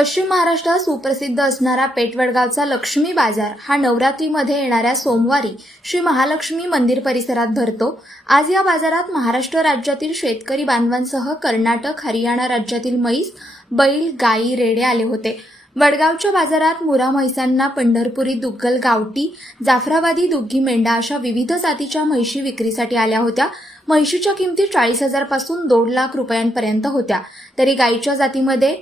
पश्चिम महाराष्ट्रात सुप्रसिद्ध असणारा पेठवडगावचा लक्ष्मी बाजार हा नवरात्रीमध्ये येणाऱ्या सोमवारी श्री महालक्ष्मी मंदिर परिसरात भरतो। आज या बाजारात महाराष्ट्र राज्यातील शेतकरी बांधवांसह कर्नाटक, हरियाणा राज्यातील म्हैस, बैल, गायी, रेडे आले होते। वडगावच्या बाजारात मुरा म्हैसांना, पंढरपुरी, दुग्गल, गावठी, जाफराबादी, दुग्गी मेंढा अशा विविध जातीच्या म्हैशी विक्रीसाठी आल्या होत्या। म्हैशीच्या किमती 40,000 पासून 2 लाख रुपयांपर्यंत होत्या। तरी गायीच्या जातीमध्ये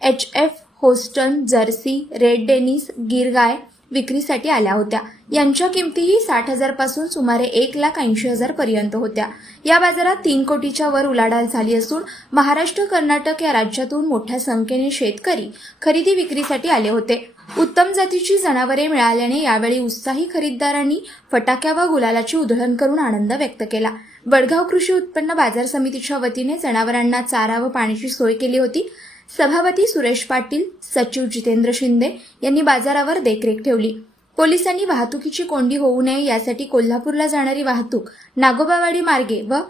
HF, होस्टन, जर्सी, रेड डेनिस, गिर गाय विक्रीसाठी आल्या होत्या। यांच्या किमतीही 60,000 पासून सुमारे 1,80,000 पर्यंत होत्या। या बाजारात 3 कोटीच्या वर उलाढाल झाली असून महाराष्ट्र, कर्नाटक या राज्यातून मोठ्या संख्येने शेतकरी खरेदी विक्रीसाठी आले होते। उत्तम जातीची जनावरे मिळाल्याने यावेळी उत्साही खरेदीदारांनी फटाक्या व गुलालाची उधळण करून आनंद व्यक्त केला। वडगाव कृषी उत्पन्न बाजार समितीच्या वतीने जनावरांना चारा व पाण्याची सोय केली होती। सभापती सुरेश पाटील, सचिव जितेंद्र शिंदे यांनी बाजारावर देखरेख ठेवली। पोलिसांनी वाहतुकीची कोंडी होऊ नये यासाठी कोल्हापूरला जाणारी वाहतूक नागोबावाडी मार्गे व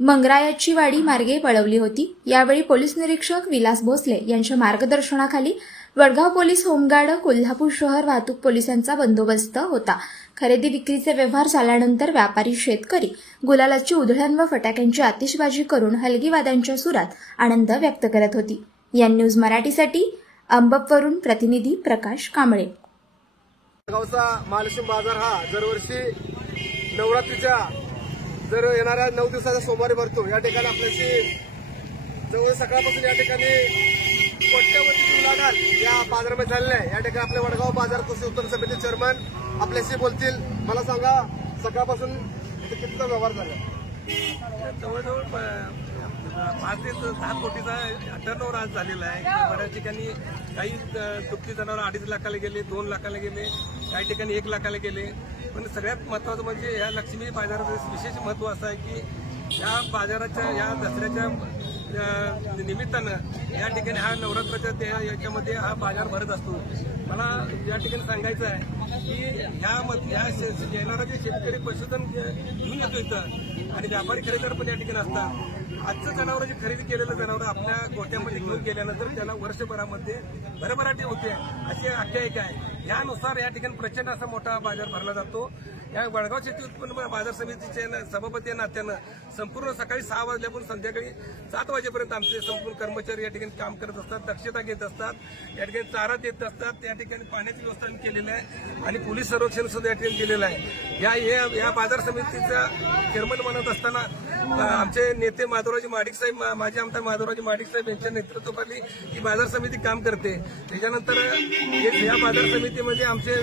मंगरायाची वाडी मार्गे वळवली होती। यावेळी पोलीस निरीक्षक विलास भोसले यांच्या मार्गदर्शनाखाली वडगाव पोलीस होमगार्ड, कोल्हापूर शहर वाहतूक पोलिसांचा बंदोबस्त होता। खरेदी विक्रीचे व्यवहार झाल्यानंतर व्यापारी, शेतकरी गुलालाची उधळण व फटाक्यांची आतिषबाजी करून हलगीवाद्यांच्या सुरात आनंद व्यक्त करत होती। एन न्यूज मराठीसाठी अंबपवरून प्रतिनिधी प्रकाश कांबळे। गावचा महालक्ष्मी बाजार हा दरवर्षी नवरात्रीच्या येणाऱ्या 9 दिवसाचा सोमवारी भरतो। या ठिकाणी आपल्याशी जवळ सकाळपासून या ठिकाणी कोट्यवधी उलाढाल या बाजारामध्ये झालेला आहे। या ठिकाणी आपले वडगाव बाजार कृषी उत्पन्न समिती चेअरमन आपल्याशी बोलतील। मला सांगा, सकाळपासून कितीचा व्यवहार झाला? जवळजवळ 5 ते 10 कोटीचा टर्नओव्हर आज झालेला आहे। बऱ्याच ठिकाणी काही दुभती जनावर 2.5 लाखाला गेले, 2 लाखाला गेले, काही ठिकाणी 1 लाखाला गेले। पण सगळ्यात महत्वाचं म्हणजे या लक्ष्मी बाजाराचं विशेष महत्व असं आहे की या बाजाराच्या, या दसऱ्याच्या निमित्तानं या ठिकाणी हा नवरात्राच्या याच्यामध्ये हा बाजार भरत असतो। मला या ठिकाणी सांगायचं आहे की येणारा जे शेतकरी पशुधन घेऊन येतो इथं आणि व्यापारी खरेदीदार पण या ठिकाणी असतात। आजचं जनावरांची खरेदी केलेलं जनावर आपल्या गोठ्यामध्ये घेऊन गेल्यानंतर त्याला वर्षभरामध्ये भरभराटी होते अशी आख्यायिका आहे। यानुसार या ठिकाणी प्रचंड असा मोठा बाजार भरला जातो। या वडगाव शेती उत्पन्न बाजार समितीचे सभापती या नात्यानं संपूर्ण सकाळी 6 वाजल्यापासून संध्याकाळी 7 वाजेपर्यंत आमचे संपूर्ण कर्मचारी या ठिकाणी काम करत असतात, दक्षता घेत असतात, या ठिकाणी चारा देत असतात, त्या ठिकाणी पाण्याची व्यवस्था केलेलं आहे आणि पोलीस संरक्षण सुद्धा या ठिकाणी केलेलं आहे। या बाजार समितीचा चेअरमन म्हणत असताना आमचे नेते माधवरावजी महाडिक साहेब, माजी आमदार माधवरावजी महाडिक साहेब यांच्या नेतृत्वाखाली ही बाजार समिती काम करते। त्याच्यानंतर या बाजार समितीमध्ये आमचे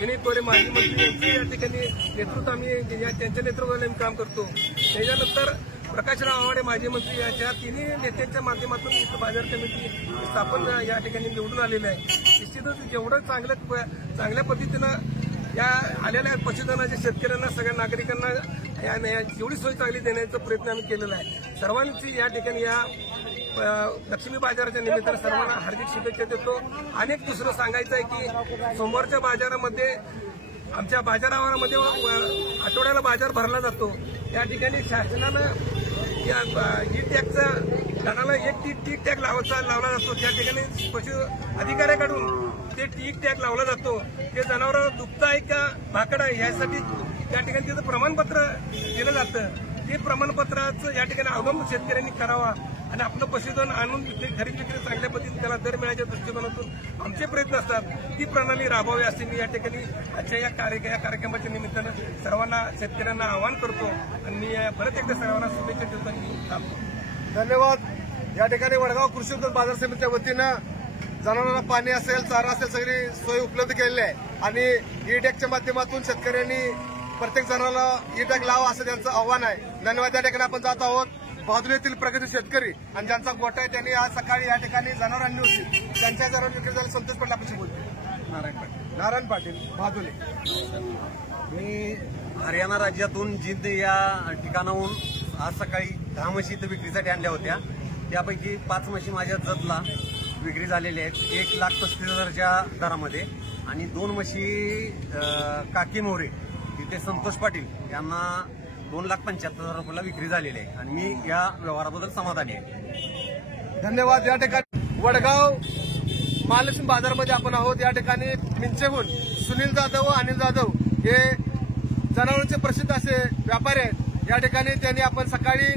विनीत गोरे माजी मंत्री यांचे या ठिकाणी नेतृत्व आम्ही त्यांच्या नेतृत्वाने काम करतो। त्याच्यानंतर प्रकाशराव आव्हाडे माजी मंत्री या तिन्ही नेत्यांच्या माध्यमातून इथं बाजार समिती स्थापन या ठिकाणी निवडून आलेलं आहे। निश्चितच जेवढं चांगल्या पद्धतीनं या आलेल्या पशुधनाच्या शेतकऱ्यांना, सगळ्या नागरिकांना जेवढी सोय चांगली देण्याचा प्रयत्न आम्ही केलेला आहे। सर्वांची या ठिकाणी या लक्ष्मी बाजाराच्या निमित्तानं सर्वांना हार्दिक शुभेच्छा देतो। अनेक दुसरं सांगायचं आहे की सोमवारच्या बाजारामध्ये, आमच्या बाजारामध्ये आठवड्याला बाजार भरला जातो। या ठिकाणी शासनानं या ई टॅगचा दराला 1 टी टॅग लावला जातो। त्या ठिकाणी पशु अधिकाऱ्याकडून ते टी टॅग लावला जातो। ते जनावर दुभतं आहे का भाकड आहे यासाठी त्या ठिकाणी त्याचं प्रमाणपत्र दिलं जातं। ते प्रमाणपत्राचं या ठिकाणी अवलंब शेतकऱ्यांनी करावा आणि आपलं पशुधन आणून खरेदी विक्री चांगल्या पद्धतीने त्याला दर मिळायच्या दृष्टिकोनातून आमचे प्रयत्न असतात। ती प्रणाली राबवावी असे मी या ठिकाणी आजच्या या कार्यक्रमाच्या निमित्तानं सर्वांना, शेतकऱ्यांना आवाहन करतो आणि मी परत एकदा सर्वांना शुभेच्छा देतो आणि थांबतो। धन्यवाद। या ठिकाणी वडगाव कृषी उत्पन्न बाजार समितीच्या वतीनं जनावरांना पाणी असेल, चारा असेल, सगळी सोय उपलब्ध केलेली आहे आणि ई टॅगच्या माध्यमातून शेतकऱ्यांनी प्रत्येक जनावराला ई टॅग लावा असं त्यांचं आव्हान आहे। धन्यवाद। या ठिकाणी आपण जात आहोत बहादुर येथील प्रगती शेतकरी आणि ज्यांचा गोठा आहे त्यांनी आज सकाळी या ठिकाणी जनावर आणली होती। त्यांच्या जनावर विक्री झाली। संतोष पाटील आपल्याशी बोलते। नारायण पाटील बहादुले। मी हरियाणा राज्यातून जिंद या ठिकाणाहून आज सकाळी 10 म्हशी इथं विक्रीसाठी आणल्या होत्या। त्यापैकी 5 म्हशी माझ्या जतला विक्री झालेल्या आहेत 1,35,000च्या दरामध्ये आणि 2 म्हशी काकी मोरे तिथे संतोष पाटील यांना 2,75,000 रुपयाला विक्री झालेली आहे आणि मी या व्यवहाराबद्दल समाधानी आहे। धन्यवाद। या ठिकाणी वडगाव महालक्ष्मी बाजारमध्ये आपण आहोत। या ठिकाणी मिंचेहून सुनील जाधव व अनिल जाधव हे जनावरांचे प्रसिद्ध असे व्यापारी आहेत। या ठिकाणी त्यांनी आपण सकाळी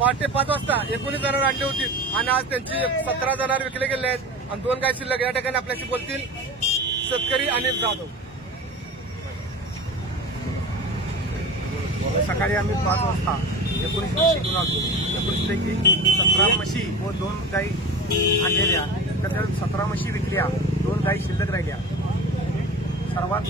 पहाटे 5 वाजता 19 जनावर आणली होती आणि आज त्यांची 17 जनावर विकले गेले आहेत आणि 2 गाय शिल्लक। या ठिकाणी आपल्याशी बोलतील शेतकरी अनिल जाधव। सकाळी आम्ही 5 वाजता 19 म्हशी घेऊन आलो। 19 पैकी 17 म्हशी व 2 गाई आणलेल्या, तर 17 म्हशी विकल्या, 2 गाई शिल्लक राहिल्या। सर्वात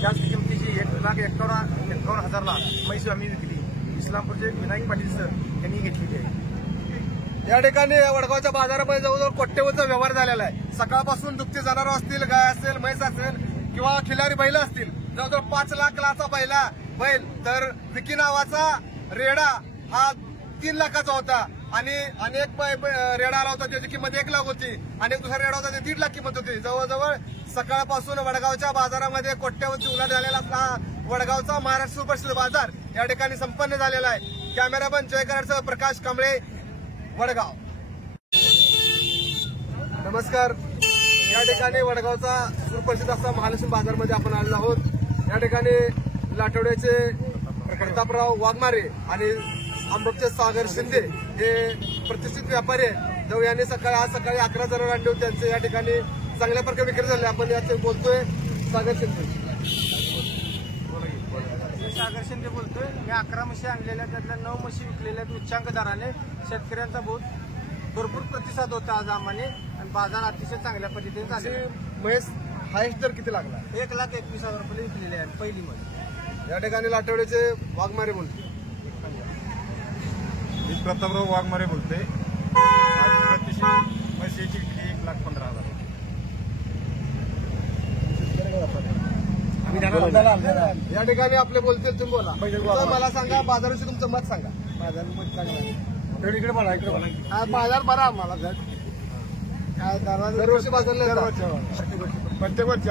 जास्त किमतीची 1,51,000ला म्हैस आम्ही विकली। इस्लामपूरचे विनायक पाटील सर यांनी घेतलेली आहे। या ठिकाणी वडगावच्या बाजारामध्ये जवळजवळ कोट्यवधीचा व्यवहार झालेला आहे। सकाळपासून दुभते जनावर असतील, गाय असेल, म्हैस असेल किंवा खिलारी बैल असतील, जवळजवळ 5 लाखाचा बैल तर विकी नावाचा रेडा हा 3 लाखाचा होता आणि एक रेडा आला होता त्याची किंमत 1 लाख होती आणि एक दुसरा रेडा होता त्याची 1.5 लाख किंमत होती। जवळजवळ सकाळपासून वडगावच्या बाजारामध्ये कोट्यवधी उलाढ झालेला हा वडगावचा महाराष्ट्र प्रसिद्ध बाजार या ठिकाणी संपन्न झालेला आहे। कॅमेरामन जयकरांसह प्रकाश कांबळे, वडगाव। नमस्कार। या ठिकाणी वडगावचा सुप्रसिद्ध असा महालक्ष्मी बाजारमध्ये आपण आलेलो आहोत। या ठिकाणी लाठवड्याचे प्रतापराव वाघमारे आणि आंबोपचे सागर शिंदे हे प्रतिष्ठित व्यापारी आहेत। जो यांनी आज सकाळी 11 जनावर आणले होते, त्यांचे या ठिकाणी चांगल्या प्रकारे विक्री झाले। आपण याचे बोलतोय सागर शिंदे। सागर शिंदे बोलतोय। मी 11 म्हशी आणलेल्या, त्यातल्या 9 म्हशी विकलेल्या उच्चांक दराने। शेतकऱ्यांचा भरपूर प्रतिसाद होता आज आम्हाला आणि बाजार अतिशय चांगल्या पद्धतीने झाले। म्हैस हायस्ट दर किती लागला? 1,21,000 रुपये विकलेले आहे पहिली म्हैस। या ठिकाणी लाठवड्याचे वाघमारे बोलतो। मी प्रतापराव वाघमारे बोलते। आज प्रतिष्ठित म्हशीची विक्री 1,15,000। या ठिकाणी आपले बोलतील, तुम्ही बोला। मला सांगा, बाजाराविषयी तुमचं मत सांगा। बाजार मत चांगला इकडे बघा, इकडे बघा। बाजार बरा आम्हाला काय दरवर्षी बाजारला प्रत्येक वर्षी